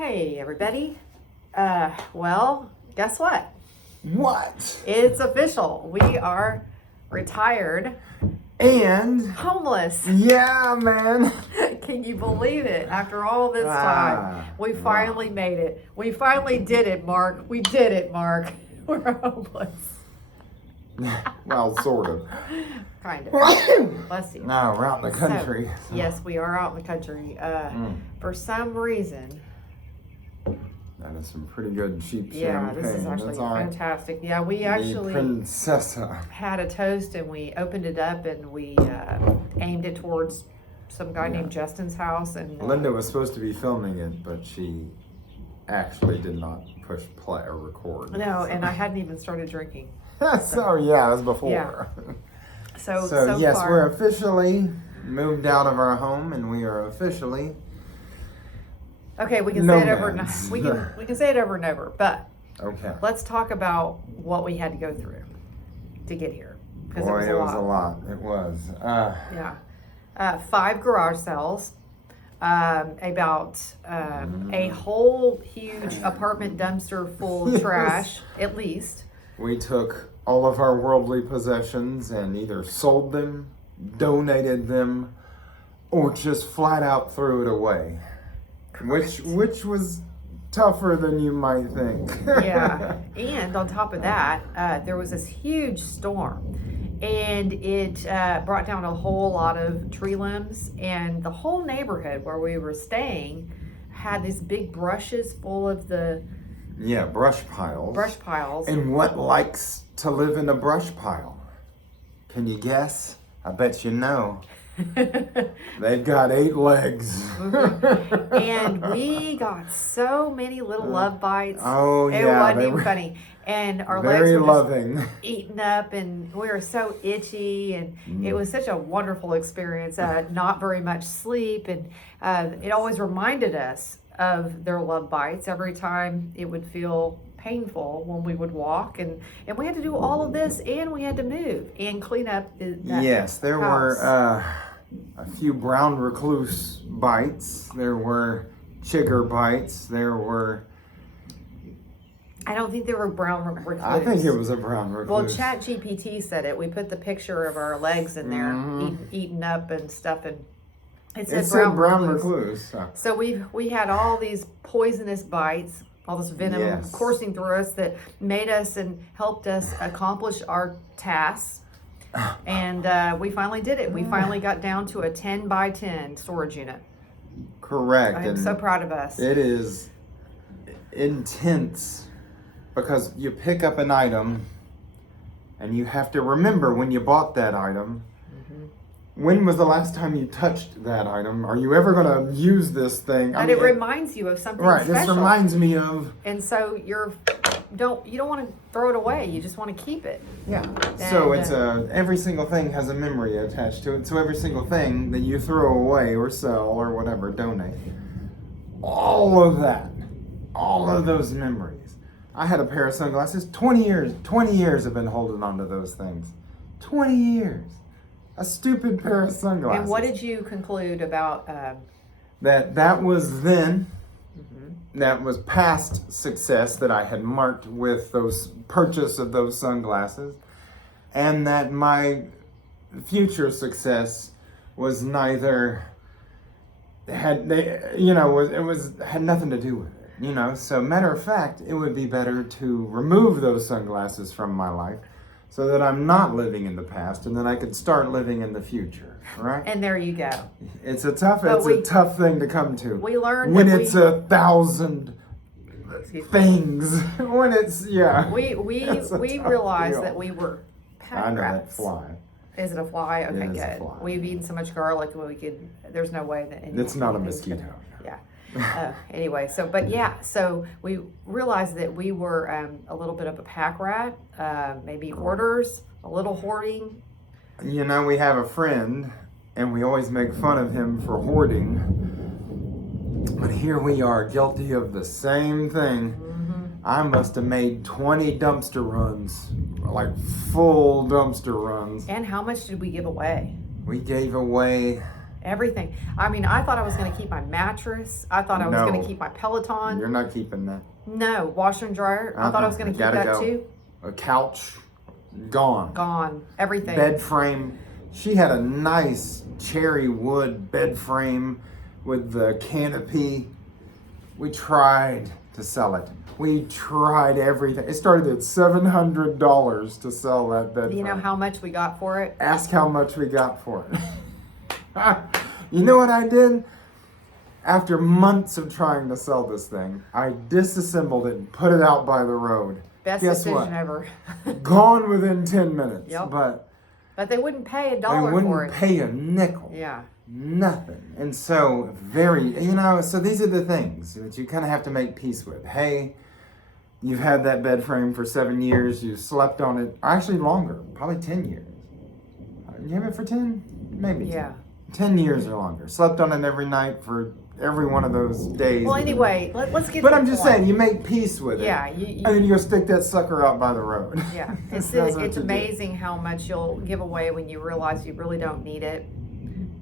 Hey, everybody. Well, guess what? What? It's official. We are retired, And homeless. yeah, man. Can you believe it? After all this time, we finally made it. We finally did it, Mark. We did it, Mark. We're homeless. Well, sort of. Kind of. Bless you. No, we're out in the country. So, yes, we are out in the country. For some reason. That is some pretty good cheap Yeah, champagne. this is actually That's all right. fantastic. Yeah, we actually Princessa. had a toast and we opened it up and we aimed it towards some guy named Justin's house. And Linda was supposed to be filming it, but she actually did not push play or record. No, and I hadn't even started drinking. So yeah, that was before. Yeah. So yes, far, we're officially moved out of our home, and we are officially okay. We can say it Nomads. over. We can say it over and over. But okay. let's talk about what we had to go through to get here, because Boy, it was a lot. It was. Yeah. 5 garage sales, about a whole huge apartment dumpster full of trash, at least. We took all of our worldly possessions and either sold them, donated them, or just flat out threw it away. Which was tougher than you might think. Yeah. And on top of that, there was this huge storm. And it brought down a whole lot of tree limbs, and the whole neighborhood where we were staying had these big brushes full of the brush piles. And what likes to live in a brush pile? Can you guess? I bet you know. They've got 8 legs. And we got so many little love bites. Oh, it yeah. wasn't even funny. And our very legs were loving. just eaten up, and we were so itchy, and it was such a wonderful experience. Not very much sleep, and it always reminded us of their love bites every time it would feel painful when we would walk, and we had to do all of this, and we had to move and clean up that Yes, there house. were a few brown recluse bites. There were chigger bites. There were... I don't think they were brown recluse. I think it was a brown recluse. Well, ChatGPT said it. We put the picture of our legs in there, eaten up and stuff, and it said brown recluse. So we had all these poisonous bites, all this venom coursing through us that made us and helped us accomplish our tasks. And we finally did it. We finally got down to a 10 by 10 storage unit. Correct. I'm so proud of us. It is intense because you pick up an item and you have to remember when you bought that item. When was the last time you touched that item? Are you ever going to use this thing? And it reminds you of something special. This reminds me of... And so you don't want to throw it away. You just want to keep it. Yeah. So it's every single thing has a memory attached to it. So every single thing that you throw away or sell or whatever, donate. All of that. All of those memories. I had a pair of sunglasses. 20 years. 20 years I've been holding on to those things. 20 years. A stupid pair of sunglasses. And what did you conclude about... That was then... That was past success that I had marked with those purchase of those sunglasses, and that my future success was neither had nothing to do with it, So matter of fact, it would be better to remove those sunglasses from my life, so that I'm not living in the past, and that I could start living in the future. Right? And there you go. It's a tough thing to come to. We learned when it's 1,000 things. When it's we realized that we were pack I know rats. that fly. Is it a fly? Okay, It is a good. fly. We've eaten so much garlic that there's no way that It's not a mosquito. Yeah. Anyway, so we realized that we were a little bit of a pack rat, maybe hoarders, a little hoarding. We have a friend, and we always make fun of him for hoarding. But here we are, guilty of the same thing. I must have made 20 dumpster runs, like full dumpster runs. And how much did we give away? We gave away everything. I mean, I thought I was going to keep my mattress. I thought I was going to keep my Peloton. You're not keeping that. No, washer and dryer. I thought I was going to keep that too. A couch, gone. Gone. Everything. Bed frame. She had a nice cherry wood bed frame with the canopy. We tried to sell it. We tried everything. It started at $700 to sell that bed frame. You know how much we got for it? Ask how much we got for it. You know what I did? After months of trying to sell this thing, I disassembled it and put it out by the road. Best Guess decision what? ever. Gone within 10 minutes. Yep. But they wouldn't pay $1 they for it. wouldn't pay a nickel. Yeah. Nothing. And so so these are the things that you kind of have to make peace with. Hey, you've had that bed frame for 7 years. You've slept on it, actually longer, probably 10 years. You have it for 10? Maybe. Yeah. 10 years or longer. Slept on it every night for every one of those days. Well, anyway, let's get. But I'm just saying, you make peace with it. Yeah. And then you go stick that sucker out by the road. Yeah. It's It's amazing how much you'll give away when you realize you really don't need it.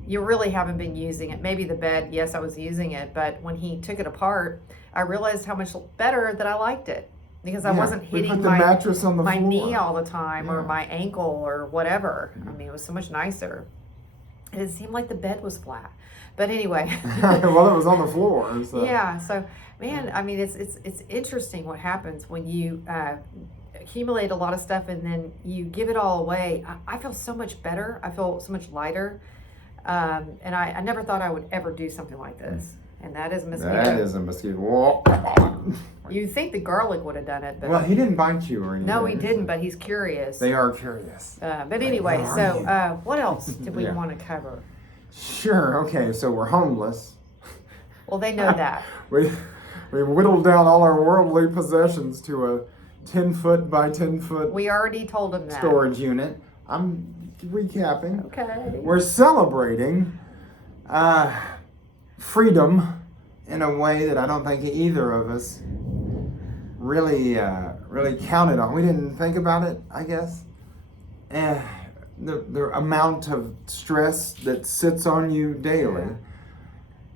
You really haven't been using it. Maybe the bed, yes, I was using it, but when he took it apart, I realized how much better that I liked it because I wasn't hitting the mattress on the my floor. knee all the time or my ankle or whatever. I mean, it was so much nicer. It seemed like the bed was flat. But anyway. Well, it was on the floor. So. Yeah. So, man, I mean, it's interesting what happens when you accumulate a lot of stuff and then you give it all away. I feel so much better. I feel so much lighter. And I never thought I would ever do something like this. And that is a mosquito. That is a mosquito. You think the garlic would have done it, but well, he didn't bite you or anything. no, he didn't. But he's curious. They are curious. But anyway, so what else did we want to cover? Sure. Okay. So we're homeless. Well, they know that. we whittled down all our worldly possessions to a 10-foot by 10-foot. We already told them that storage unit. I'm recapping. Okay. We're celebrating freedom in a way that I don't think either of us really counted on. We didn't think about it, I guess. The amount of stress that sits on you daily,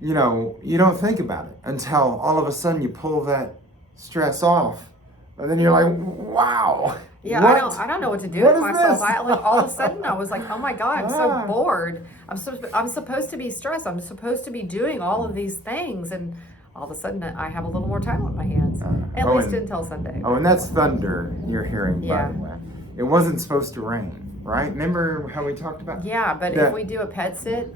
you know, you don't think about it until all of a sudden you pull that stress off. And then you're like, wow. Yeah, I don't know what to do with myself. All of a sudden I was like, oh my God, I'm so bored. I'm supposed to be stressed. I'm supposed to be doing all of these things, and all of a sudden I have a little more time on my hands. At least until Sunday. Oh, and that's thunder you're hearing, by the way. It wasn't supposed to rain, right? Remember how we talked about? Yeah, but if we do a pet sit,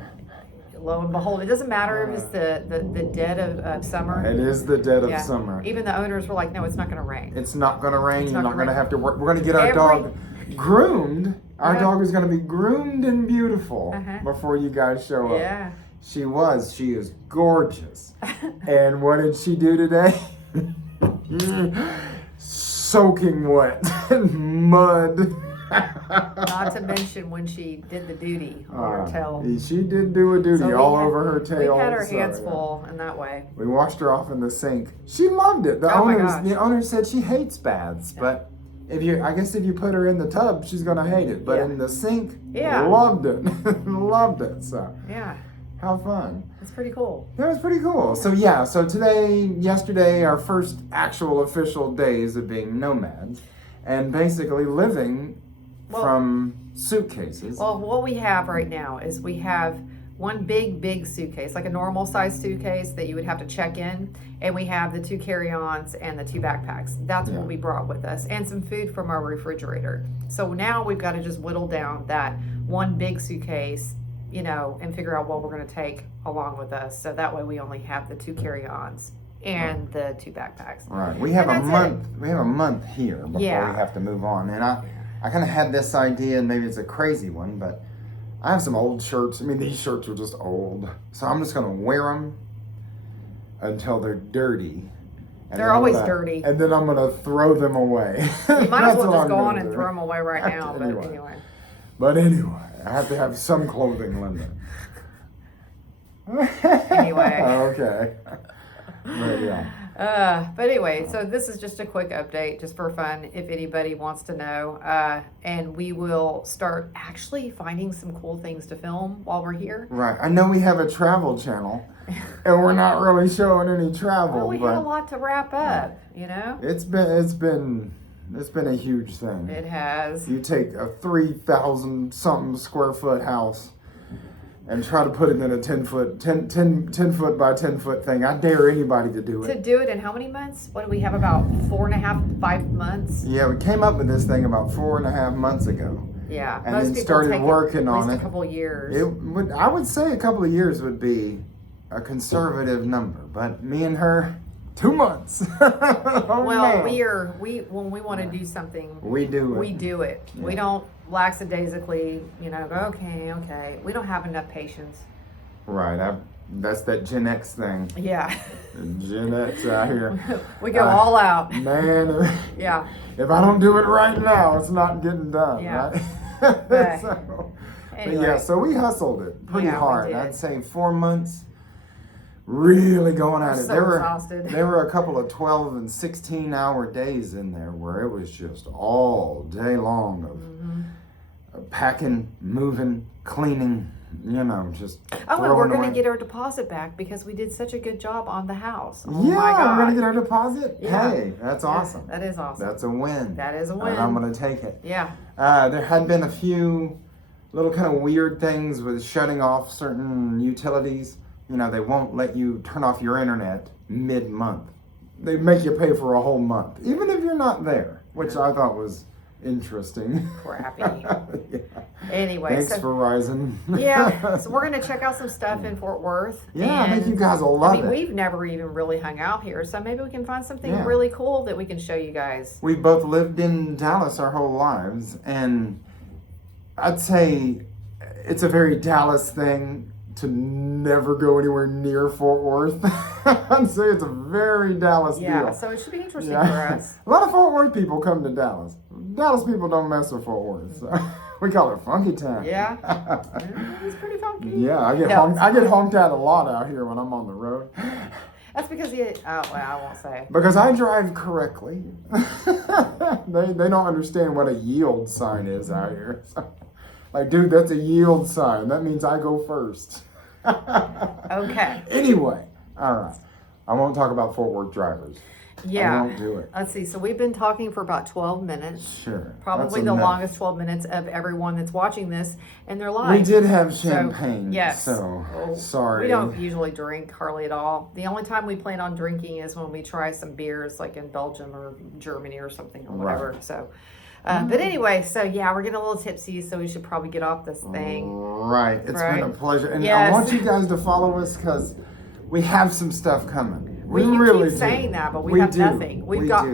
lo and behold, it doesn't matter if it's the dead of summer. It is the dead of summer. Even the owners were like, no, it's not going to rain. It's not going to rain. You're not going to have to work. We're going to get our dog groomed. Our dog is going to be groomed and beautiful before you guys show up. Yeah. She is gorgeous. And what did she do today? Soaking wet in mud. Not to mention when she did the duty on her tail. She did do a duty over her tail. We had our hands full in that way. We washed her off in the sink. She loved it. The owner said she hates baths, but if you put her in the tub, she's gonna hate it. But in the sink, loved it. Loved it. So how fun. It's pretty cool. That was pretty cool. So yesterday, our first actual official days of being nomads and basically living from suitcases. Well, what we have right now is we have one big suitcase, like a normal size suitcase that you would have to check in, and we have the 2 carry-ons and the 2 backpacks. That's what we brought with us, and some food from our refrigerator. So now we've got to just whittle down that one big suitcase, you know, and figure out what we're going to take along with us. So that way we only have the 2 carry-ons and the 2 backpacks. Right. We have a month. We have a month here before we have to move on. And I kind of had this idea, and maybe it's a crazy one, but I have some old shirts. I mean, these shirts are just old, so I'm just going to wear them until they're dirty. They're always dirty. And then I'm going to throw them away. You might as well just go on and throw them away right now. But anyway, I have to have some clothing limit. Anyway. Okay. But But anyway, so this is just a quick update, just for fun, if anybody wants to know. And we will start actually finding some cool things to film while we're here. Right. I know we have a travel channel, and we're not really showing any travel. Well, we had a lot to wrap up, you know. It's been a huge thing. It has. You take a 3,000 something square foot house and try to put it in a 10 foot by 10 foot thing. I dare anybody to do it. To do it in how many months? What do we have, about 4.5, 5 months? Yeah, we came up with this thing about 4.5 months ago. Yeah, and most then people started take working at on least it. a couple of years. I would say a couple of years would be a conservative number, but me and her, 2 months. Well, when we want to do something, we do it. We do it. Yeah. We don't lackadaisically, go, okay. We don't have enough patience. Right. That's that Gen X thing. Yeah. Gen X out here. We go all out. Man. Yeah. If I don't do it right now, it's not getting done. Yeah. Right? But, But yeah, so we hustled it pretty hard. We did. I'd say 4 months. Really going at it. So exhausted. There were a couple of 12 and 16 hour days in there where it was just all day long of packing, moving, cleaning, just and we're going to away. get our deposit back because we did such a good job on the house. Oh Yeah, my God. we're going to get our deposit? Yeah. Hey, that's awesome. That is awesome. That's a win. That is a win. And I'm going to take it. Yeah. There had been a few little kind of weird things with shutting off certain utilities. They won't let you turn off your internet mid-month. They make you pay for a whole month, even if you're not there, which I thought was interesting. Crappy. Yeah. Anyway. Thanks, Verizon. Yeah, so we're going to check out some stuff in Fort Worth. Yeah, I think you guys will love it. We've never even really hung out here, so maybe we can find something Yeah. really cool that we can show you guys. We both lived in Dallas our whole lives, and I'd say it's a very Dallas thing to never go anywhere near Fort Worth. I'd say it's a very Dallas deal. Yeah, so it should be interesting for us. A lot of Fort Worth people come to Dallas. Dallas people don't mess with Fort Worth. So we call it Funky Town. Yeah. It's pretty funky. Yeah, I get honked at a lot out here when I'm on the road. That's because I won't say. Because I drive correctly. They don't understand what a yield sign is out here. So, like, dude, that's a yield sign. That means I go first. Okay. Anyway, all right. I won't talk about Fort Worth drivers. Yeah. I won't do it. Let's see. So we've been talking for about 12 minutes. Sure. Probably the longest 12 minutes of everyone that's watching this in their life. We did have champagne. Yes. So, sorry. We don't usually drink hardly at all. The only time we plan on drinking is when we try some beers, like in Belgium or Germany or something or whatever. Right. So, but anyway, so yeah, we're getting a little tipsy, so we should probably get off this thing. Right. It's been a pleasure. And I want you guys to follow us because we have some stuff coming. We really keep saying that, but we have nothing. We got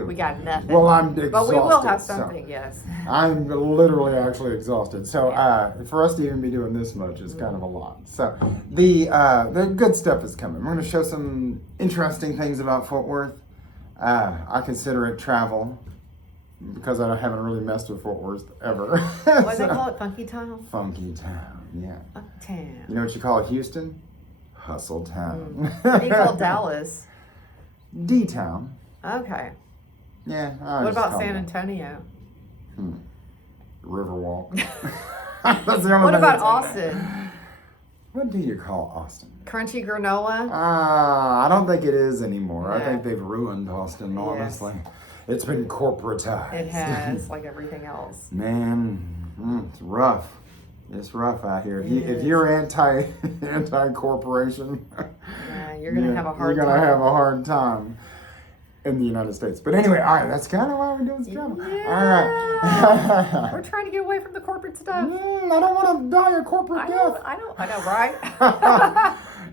nothing. Well, I'm exhausted. But we will have something, yes. I'm literally actually exhausted. So for us to even be doing this much is kind of a lot. So the good stuff is coming. We're going to show some interesting things about Fort Worth. I consider it travel because I haven't really messed with Fort Worth ever. What do they call it? Funky Town? Funky Town, yeah. Uptown. You know what you call Houston? Hustle Town. What do you call Dallas? D-Town. Okay. Yeah. What about San Antonio? Riverwalk. That's the only What about Austin? What do you call Austin? Crunchy granola? I don't think it is anymore. Yeah. I think they've ruined Austin, honestly. Yes. It's been corporatized. It has, like everything else. Man, it's rough. It's rough out here. If you're anti-corporation, you're gonna have a hard time. You're gonna have a hard time in the United States. But anyway, all right, that's kind of why we're doing this drama. Yeah. All right. We're trying to get away from the corporate stuff. I don't want to die a corporate death. I know,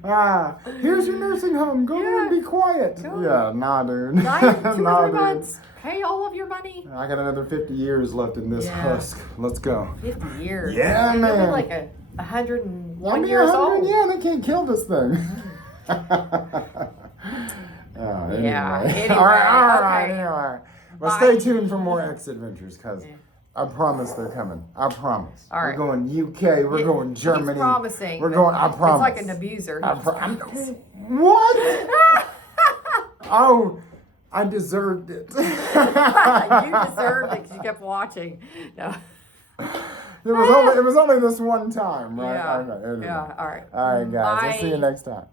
right? Here's your nursing home. Go there and be quiet. Yeah, nah, dude. 2 or 3 months. Pay all of your money. I got another 50 years left in this husk. Let's go. 50 years. Yeah, man. You'll be like 101 years old. Yeah, they can't kill this thing. Anyway. Yeah. Anyway. All right. Anyway. Well, stay tuned for more X adventures because I promise they're coming. I promise. All right. We're going UK. We're going Germany. He's promising. We're going. I promise. It's like an abuser. What? Oh, I deserved it. You deserved it because you kept watching. No. It was only this one time, right? Yeah. Okay, Yeah. All right. All right, guys. Bye. We'll see you next time.